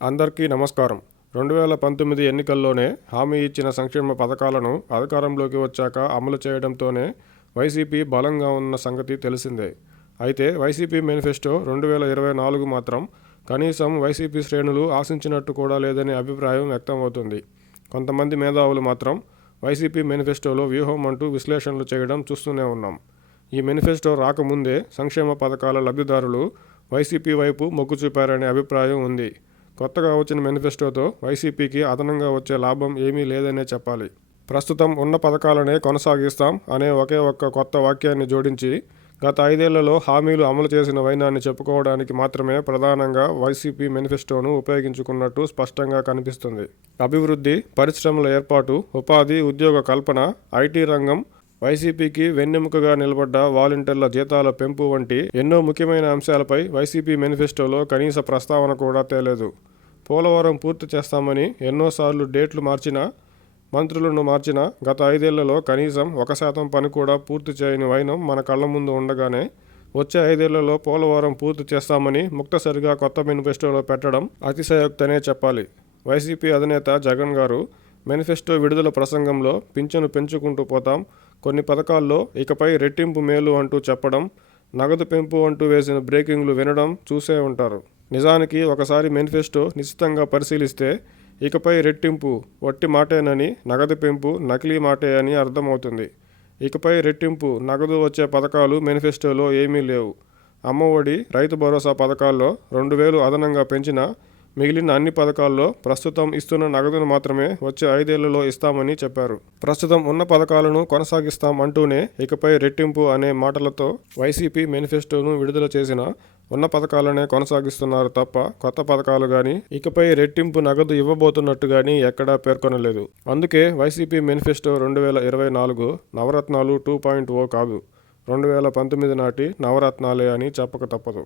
అందరికీ నమస్కారం. 2019 ఎన్నికల్లోనే హామీ ఇచ్చిన సంక్షేమ పథకాలను అధికారంలోకి వచ్చాక అమలు చేయడంతోనే వైసీపీ బలంగా ఉన్న సంగతి తెలిసిందే. అయితే వైసీపీ మేనిఫెస్టో 2024 మాత్రం కనీసం వైసీపీ శ్రేణులు ఆశించినట్టు కూడా లేదనే అభిప్రాయం వ్యక్తమవుతుంది. కొంతమంది మేధావులు మాత్రం వైసీపీ మేనిఫెస్టోలో వ్యూహం అంటూ విశ్లేషణలు చేయడం చూస్తూనే ఉన్నాం. ఈ మేనిఫెస్టో రాకముందే సంక్షేమ పథకాల లబ్ధిదారులు వైసీపీ వైపు మొగ్గు చూపారనే అభిప్రాయం ఉంది. కొత్తగా వచ్చిన మేనిఫెస్టోతో వైసీపీకి అదనంగా వచ్చే లాభం ఏమీ లేదనే చెప్పాలి. ప్రస్తుతం ఉన్న పథకాలనే కొనసాగిస్తాం అనే ఒకే ఒక్క కొత్త వాక్యాన్ని జోడించి గత 5 ఏళ్లలో హామీలు అమలు చేసిన వైనాన్ని చెప్పుకోవడానికి మాత్రమే ప్రధానంగా వైసీపీ మేనిఫెస్టోను ఉపయోగించుకున్నట్టు స్పష్టంగా కనిపిస్తుంది. అభివృద్ధి, పరిశ్రమల ఏర్పాటు, ఉపాధి, ఉద్యోగ కల్పన, ఐటీ రంగం, వైసీపీకి వెన్నెముకగా నిలబడ్డ వాలంటీర్ల జీతాల పెంపు వంటి ఎన్నో ముఖ్యమైన అంశాలపై వైసీపీ మేనిఫెస్టోలో కనీస ప్రస్తావన కూడా తేలేదు. పోలవరం పూర్తి చేస్తామని ఎన్నోసార్లు డేట్లు మార్చినా, మంత్రులను మార్చినా గత 5 ఏళ్లలో కనీసం 1% పని కూడా పూర్తి చేయని వైనం మన కళ్ల ముందు ఉండగానే వచ్చే 5 ఏళ్లలో పోలవరం పూర్తి చేస్తామని ముక్తసరిగా కొత్త మేనిఫెస్టోలో పెట్టడం అతిశయోక్తనే చెప్పాలి. వైసీపీ అధినేత జగన్ గారు మేనిఫెస్టో విడుదల ప్రసంగంలో పింఛను పెంచుకుంటూ పోతాం, కొన్ని పథకాల్లో ఇకపై రెట్టింపు మేలు అంటూ చెప్పడం, నగదు పెంపు అంటూ వేసిన బ్రేకింగ్లు వినడం చూసే ఉంటారు. నిజానికి ఒకసారి మేనిఫెస్టో నిశితంగా పరిశీలిస్తే ఇకపై రెట్టింపు వట్టి మాటేనని, నగదు పెంపు నకిలీ మాటే అని అర్థమవుతుంది. ఇకపై రెట్టింపు నగదు వచ్చే పథకాలు మేనిఫెస్టోలో ఏమీ లేవు. అమ్మఒడి, రైతు భరోసా పథకాల్లో 2,000 అదనంగా పెంచినా మిగిలిన అన్ని పథకాల్లో ప్రస్తుతం ఇస్తున్న నగదును మాత్రమే వచ్చే 5 ఏళ్లలో ఇస్తామని చెప్పారు. ప్రస్తుతం ఉన్న పథకాలను కొనసాగిస్తాం అంటూనే ఇకపై రెట్టింపు అనే మాటలతో వైసీపీ మేనిఫెస్టోను విడుదల చేసిన ఉన్న పథకాలనే కొనసాగిస్తున్నారు తప్ప కొత్త పథకాలు కానీ, ఇకపై రెట్టింపు నగదు ఇవ్వబోతున్నట్టు కానీ ఎక్కడా పేర్కొనలేదు. అందుకే వైసీపీ మేనిఫెస్టో 2024 నవరత్నాలు 2.0 కాదు, 2019 నాటి నవరత్నాలే అని చెప్పక తప్పదు.